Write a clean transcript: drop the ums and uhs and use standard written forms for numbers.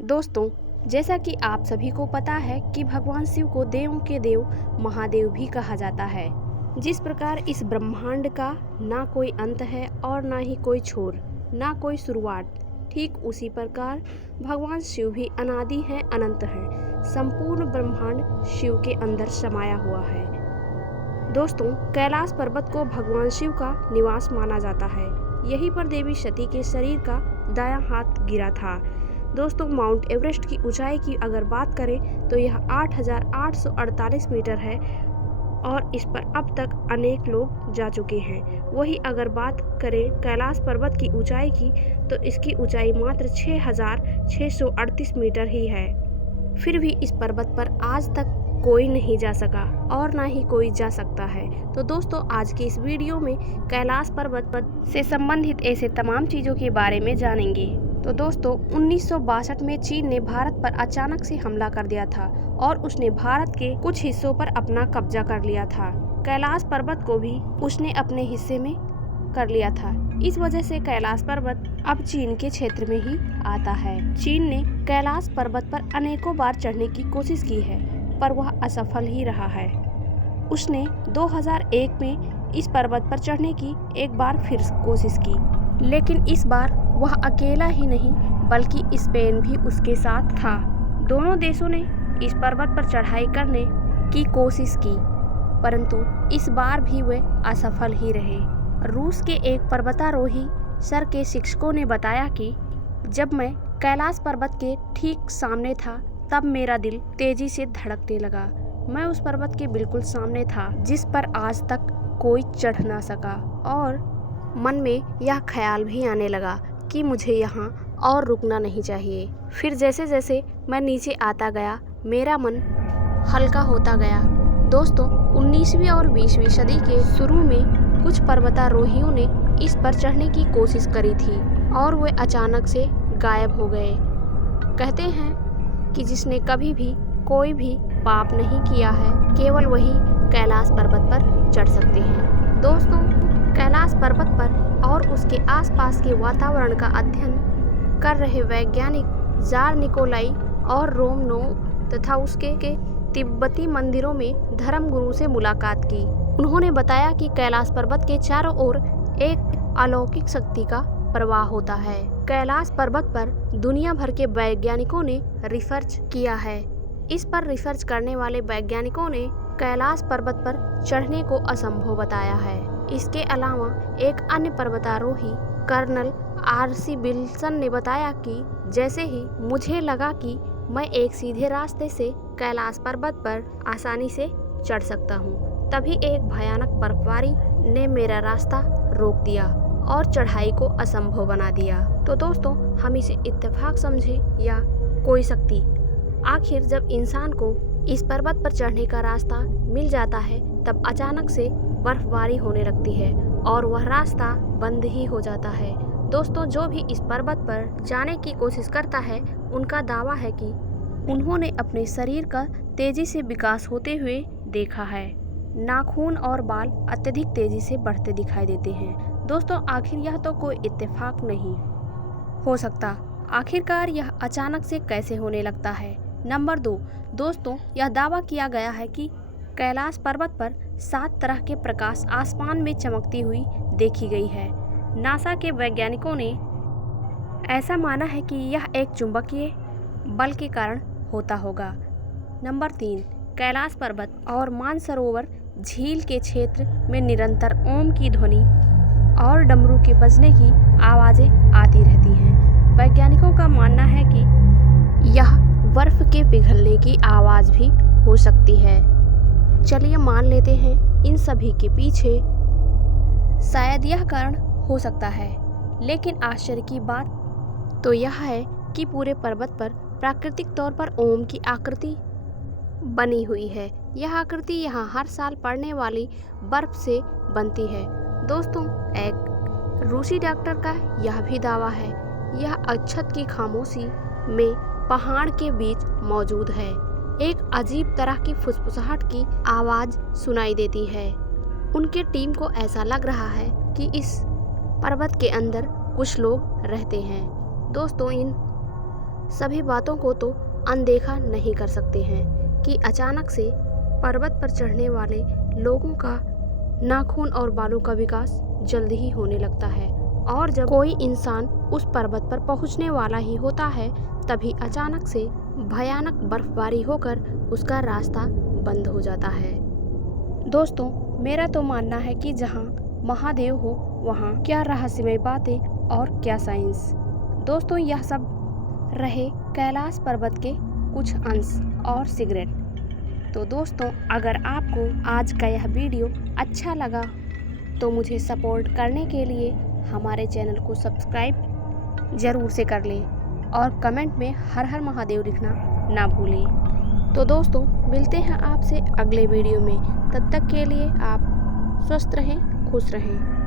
दोस्तों, जैसा कि आप सभी को पता है कि भगवान शिव को देवों के देव महादेव भी कहा जाता है। जिस प्रकार इस ब्रह्मांड का ना कोई अंत है और ना ही कोई छोर, ना कोई शुरुआत, ठीक उसी प्रकार भगवान शिव भी अनादि हैं, अनंत हैं। संपूर्ण ब्रह्मांड शिव के अंदर समाया हुआ है। दोस्तों, कैलाश पर्वत को भगवान शिव का निवास माना जाता है। यहीं पर देवी सती के शरीर का दायां हाथ गिरा था। दोस्तों, माउंट एवरेस्ट की ऊंचाई की अगर बात करें तो यह 8,848 मीटर है और इस पर अब तक अनेक लोग जा चुके हैं। वही अगर बात करें कैलाश पर्वत की ऊंचाई की तो इसकी ऊंचाई मात्र 6,638 मीटर ही है। फिर भी इस पर्वत पर आज तक कोई नहीं जा सका और ना ही कोई जा सकता है। तो दोस्तों, आज के इस वीडियो में कैलाश पर्वत से संबंधित ऐसे तमाम चीज़ों के बारे में जानेंगे। तो दोस्तों, 1962 में चीन ने भारत पर अचानक से हमला कर दिया था और उसने भारत के कुछ हिस्सों पर अपना कब्जा कर लिया था। कैलाश पर्वत को भी उसने अपने हिस्से में कर लिया था। इस वजह से कैलाश पर्वत अब चीन के क्षेत्र में ही आता है। चीन ने कैलाश पर्वत पर अनेकों बार चढ़ने की कोशिश की है, पर वह असफल ही रहा है। उसने 2001 में इस पर्वत पर चढ़ने की एक बार फिर कोशिश की, लेकिन इस बार वह अकेला ही नहीं बल्कि स्पेन भी उसके साथ था। दोनों देशों ने इस पर्वत पर चढ़ाई करने की कोशिश की, परंतु इस बार भी वे असफल ही रहे। रूस के एक पर्वतारोही सर के शिक्षकों ने बताया कि जब मैं कैलाश पर्वत के ठीक सामने था तब मेरा दिल तेजी से धड़कने लगा। मैं उस पर्वत के बिल्कुल सामने था जिस पर आज तक कोई चढ़ ना सका और मन में यह ख्याल भी आने लगा कि मुझे यहाँ और रुकना नहीं चाहिए। फिर जैसे जैसे मैं नीचे आता गया मेरा मन हल्का होता गया। दोस्तों, 19वीं और 20वीं सदी के शुरू में कुछ पर्वतारोहियों ने इस पर चढ़ने की कोशिश करी थी और वे अचानक से गायब हो गए। कहते हैं कि जिसने कभी भी कोई भी पाप नहीं किया है, केवल वही कैलाश पर्वत पर चढ़ सकते हैं। दोस्तों, कैलाश पर्वत पर और उसके आसपास के वातावरण का अध्ययन कर रहे वैज्ञानिक जार निकोलाई और रोमनोव तथा उसके तिब्बती मंदिरों में धर्मगुरु से मुलाकात की। उन्होंने बताया कि कैलाश पर्वत के चारों ओर एक अलौकिक शक्ति का प्रवाह होता है। कैलाश पर्वत पर दुनिया भर के वैज्ञानिकों ने रिसर्च किया है। इस पर रिसर्च करने वाले वैज्ञानिकों ने कैलाश पर्वत पर चढ़ने को असंभव बताया है। इसके अलावा एक अन्य पर्वतारोही कर्नल आर.सी. विल्सन ने बताया कि जैसे ही मुझे लगा कि मैं एक सीधे रास्ते से कैलाश पर्वत पर आसानी से चढ़ सकता हूँ, तभी एक भयानक बर्फबारी ने मेरा रास्ता रोक दिया और चढ़ाई को असंभव बना दिया। तो दोस्तों, हम इसे इत्तेफाक समझें या कोई शक्ति, आखिर जब इंसान को इस पर्वत पर चढ़ने का रास्ता मिल जाता है तब अचानक से बर्फबारी होने लगती है और वह रास्ता बंद ही हो जाता है। दोस्तों, जो भी इस पर्वत पर जाने की कोशिश करता है उनका दावा है कि उन्होंने अपने शरीर का तेजी से विकास होते हुए देखा है। नाखून और बाल अत्यधिक तेजी से बढ़ते दिखाई देते हैं। दोस्तों, आखिर यह तो कोई इत्तेफाक नहीं हो सकता। आखिरकार यह अचानक से कैसे होने लगता है। नंबर 2, दोस्तों, यह दावा किया गया है कि कैलाश पर्वत पर 7 तरह के प्रकाश आसमान में चमकती हुई देखी गई है। नासा के वैज्ञानिकों ने ऐसा माना है कि यह एक चुंबकीय बल के कारण होता होगा। नंबर 3, कैलाश पर्वत और मानसरोवर झील के क्षेत्र में निरंतर ओम की ध्वनि और डमरू के बजने की आवाज़ें आती रहती हैं। वैज्ञानिकों का मानना है कि यह बर्फ के पिघलने की आवाज़ भी हो सकती है। चलिए मान लेते हैं इन सभी के पीछे शायद यह कारण हो सकता है, लेकिन आश्चर्य की बात तो यह है कि पूरे पर्वत पर प्राकृतिक तौर पर ओम की आकृति बनी हुई है। यह आकृति यहाँ हर साल पड़ने वाली बर्फ से बनती है। दोस्तों, एक रूसी डॉक्टर का यह भी दावा है यह अक्षत की खामोशी में पहाड़ के बीच मौजूद है। एक अजीब तरह की फुसफुसाहट की आवाज़ सुनाई देती है। उनके टीम को ऐसा लग रहा है कि इस पर्वत के अंदर कुछ लोग रहते हैं। दोस्तों, इन सभी बातों को तो अनदेखा नहीं कर सकते हैं कि अचानक से पर्वत पर चढ़ने वाले लोगों का नाखून और बालों का विकास जल्द ही होने लगता है और जब कोई इंसान उस पर्वत पर पहुंचने वाला ही होता है तभी अचानक से भयानक बर्फबारी होकर उसका रास्ता बंद हो जाता है। दोस्तों, मेरा तो मानना है कि जहां महादेव हो वहां क्या रहस्यमय बातें और क्या साइंस। दोस्तों, यह सब रहे कैलाश पर्वत के कुछ अंश और सीक्रेट। तो दोस्तों, अगर आपको आज का यह वीडियो अच्छा लगा तो मुझे सपोर्ट करने के लिए हमारे चैनल को सब्सक्राइब ज़रूर से कर लें और कमेंट में हर हर महादेव लिखना ना भूलें। तो दोस्तों, मिलते हैं आपसे अगले वीडियो में। तब तक के लिए आप स्वस्थ रहें, खुश रहें।